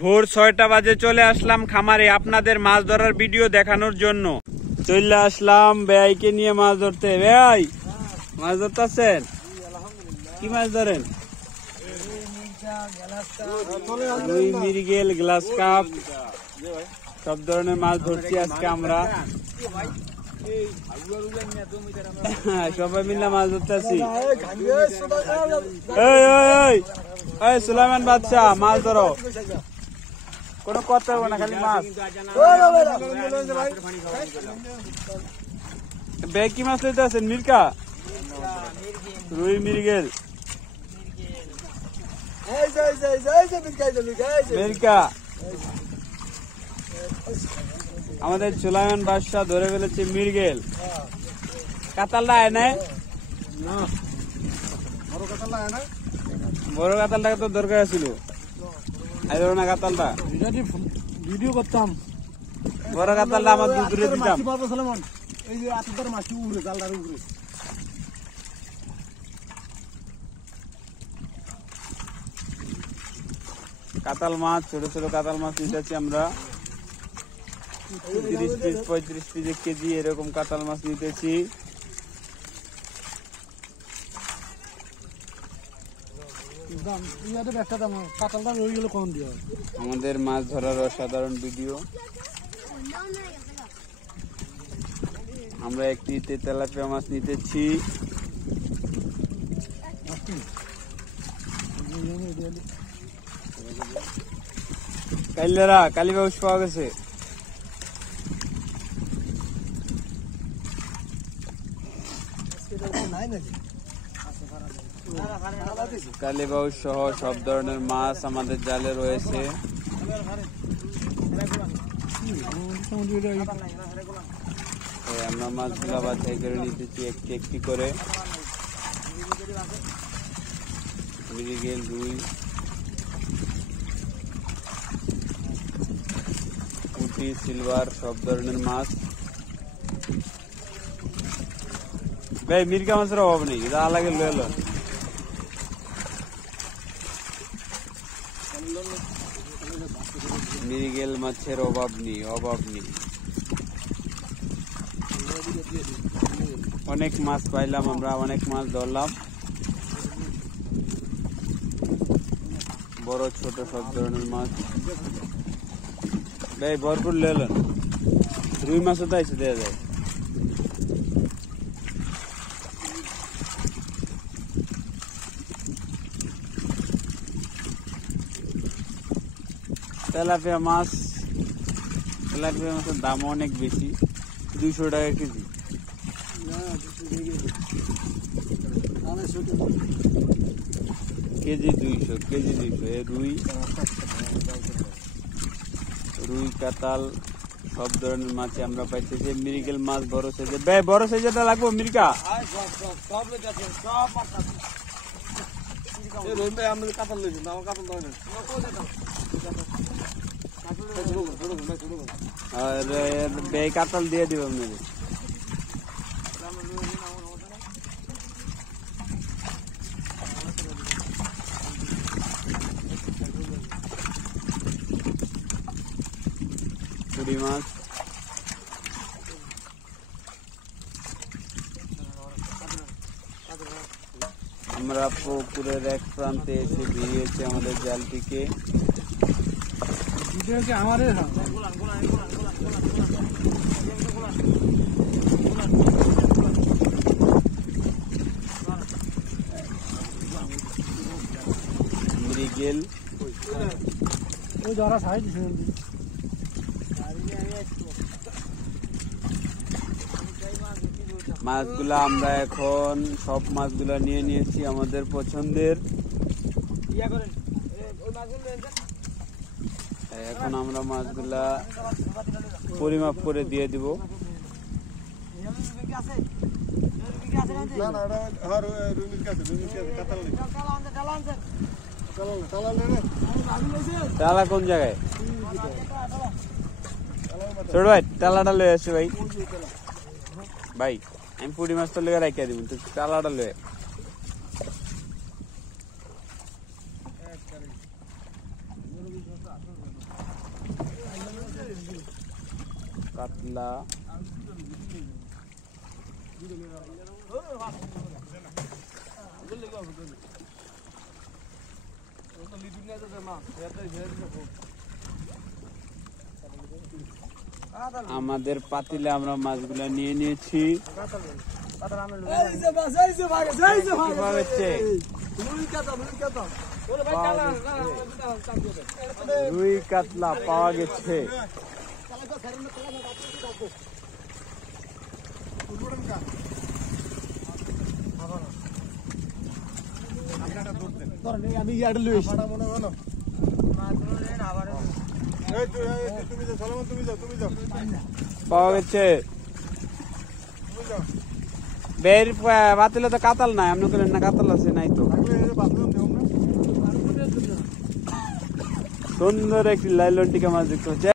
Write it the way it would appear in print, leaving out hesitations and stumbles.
ভোর ৬টা বাজে চলে আসলাম খামারে আপনাদের মাছ ধরার ভিডিও দেখানোর জন্য। চলে আসলাম বেয়াইকে নিয়ে মাছ ধরতে। বেয়াই মাছ ধরতেছেন? কি মাছ ধরেন? রুই, মৃগেল, গ্লাস কাপ সব ধরনের মাছ ধরছি আজকে আমরা। সবাই মিলে মাছ ধরতেছি। সুলাইমান বাদশা মাছ ধরো, কোনো কথা হবে না, খালি মাছ। ব্যাগ কি মাছ লইতে আছেন? মির্কা, রুই, মৃগেল, মির্কা। আমাদের সুলাইমান বাদশা ধরে ফেলেছে মৃগেল। কাতালটা আয় নাই? বড় কাতালটাকে তো দরকার ছিল, আইলো না কাতালটা। ভিডিও করতাম, বড় কাতালটা আমার দূরে দিতাম। এই যে আতদার মাছি উড়ে জালদার উড়ে। কাতাল মাছ, ছোট ছোট কাতাল মাছ নিতেছি আমরা। 30 পিস 35 পিস কেজি এরকম কাতাল মাছ নিতেছি। আমাদের মাছ ধরার অসাধারণ ভিডিও। আমরা একটি তেলাপিয়া মাছ নিতেছি। কাইলেরা কালীবাউস পাওয়া গেছে। কালীবাউস সহ সব ধরনের মাছ আমাদের জালে রয়েছে। আমরা মাছগুলো বাছাই করে নিতেছি একটি একটি করে। মৃগেল, রুই, পুঁটি, সিলভার সব ধরনের মাছ। ভাই মির্কা মাছের অভাব নেই, যা লাগে লয়ে এলো। মৃগেল মাছের অভাব নেই, অভাব নেই। অনেক মাছ পাইলাম আমরা, অনেক মাছ ধরলাম, বড় ছোট সব ধরনের মাছ। ভাই ভরপুর লেলেন। রুই মাছও তো আইসে দেওয়া যায়। তেলাপিয়া মাছ, তেলাপিয়া মাছের দাম অনেক বেশি, 200 টাকা কেজি। KG 200, KG 200। রুই, কাতাল সব ধরনের মাছ আমরা পাইতেছি। মৃগেল মাছ বড় সাইজের। ভাই বড় সাইজেরটা লাগবো মির্কা। আর কাতাল দিয়ে দিব আপনাদের। পুঁটি মাছ, আমরা পুকুরের এক প্রান্তে এসে ভিড়িয়েছি আমাদের জালটিকে। মৃগেল মাছগুলা আমরা এখন সব মাছগুলা নিয়ে নিয়েছি আমাদের পছন্দের। এখন আমরা মাছগুলা পরিমাপ করে দিয়ে দিব। তালা কোন জায়গায়? ছোট ভাই তালাটা লয়ে আসো ভাই। ভাই আমি পুঁটি মাছ তো লেগে রাখিয়া দিব, তুই তালাটা লয়ে। কাতলা আমাদের পাতিলে আমরা মাছগুলা নিয়ে নিয়েছি। রুই কাতলা পাওয়া গেছে। আমি ইয়ার্ড লইছি পাওয়া গেছে। বের পাতিলে তো কাতাল নাই, আপনি করেন না কাতাল আছে? নাই তো। সুন্দর একটি লাইলন টিকা মাছ দেখতে পাচ্ছি।